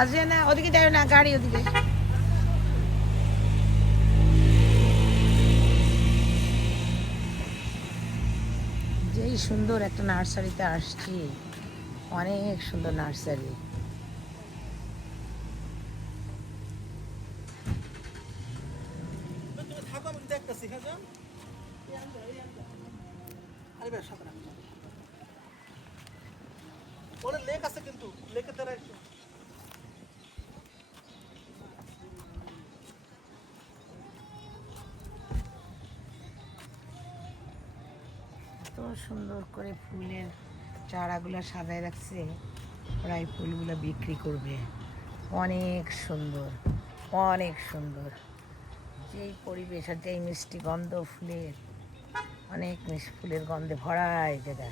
আসবে না, ওদিকে যাবে না, গাড়ি ওদিকে। যেই সুন্দর একটা নার্সারিতে আসছি, অনেক সুন্দর নার্সারি। তুমি থাকো, আমি দেখতেছি হ্যাঁ এত সুন্দর করে ফুলের চারাগুলো সাজায় রাখছে। ওরা এই ফুলগুলো বিক্রি করবে। অনেক সুন্দর অনেক সুন্দর। যেই পরিবেশ আর যেই মিষ্টি গন্ধ ফুলের, অনেক মিষ্টি ফুলের গন্ধে ভরা এই জায়গা।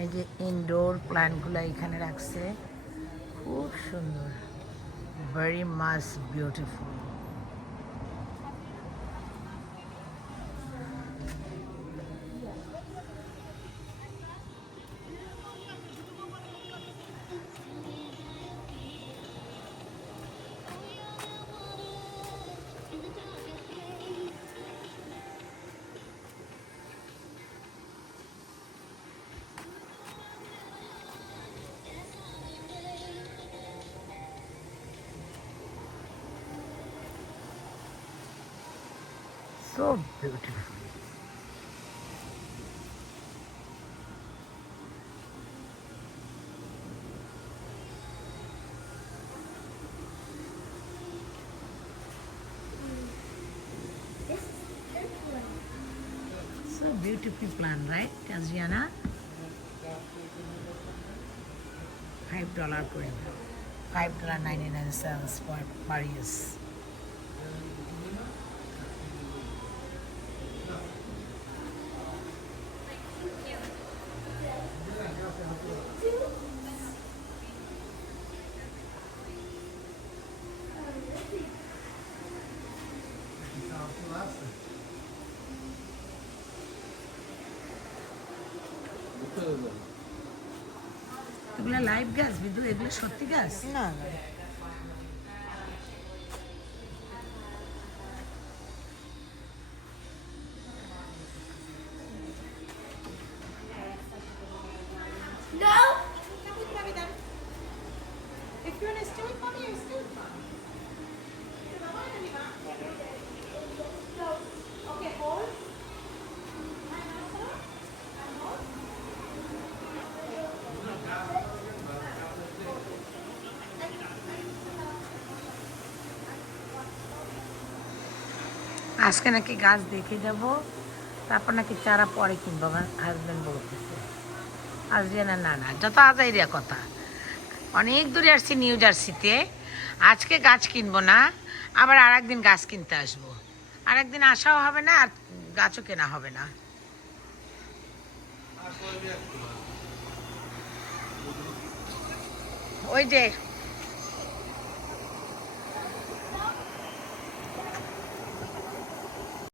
এই যে ইনডোর প্ল্যান্টগুলো এখানে রাখছে। খুব সুন্দর। Very much beautiful so beautiful beautiful plant right Adriana five dollar করে five dollar ninety nine cents per use এগুলো লাইভ গাছ বিদু এগুলো সত্যি গাছ না No? If আজকে নাকি গাছ দেখে যাব, তারপর নাকি চারা পরে কিনবো, আমার হাজব্যান্ড বলতেছে। আজকে না না না যত আজাইরিয়া কথা। অনেক দূরে আসছি, নিউ জার্সিতে। আজকে গাছ কিনবো না, আবার আর একদিন গাছ কিনতে আসব। আর একদিন আসাও হবে না, আর গাছও কেনা হবে না। ওই যে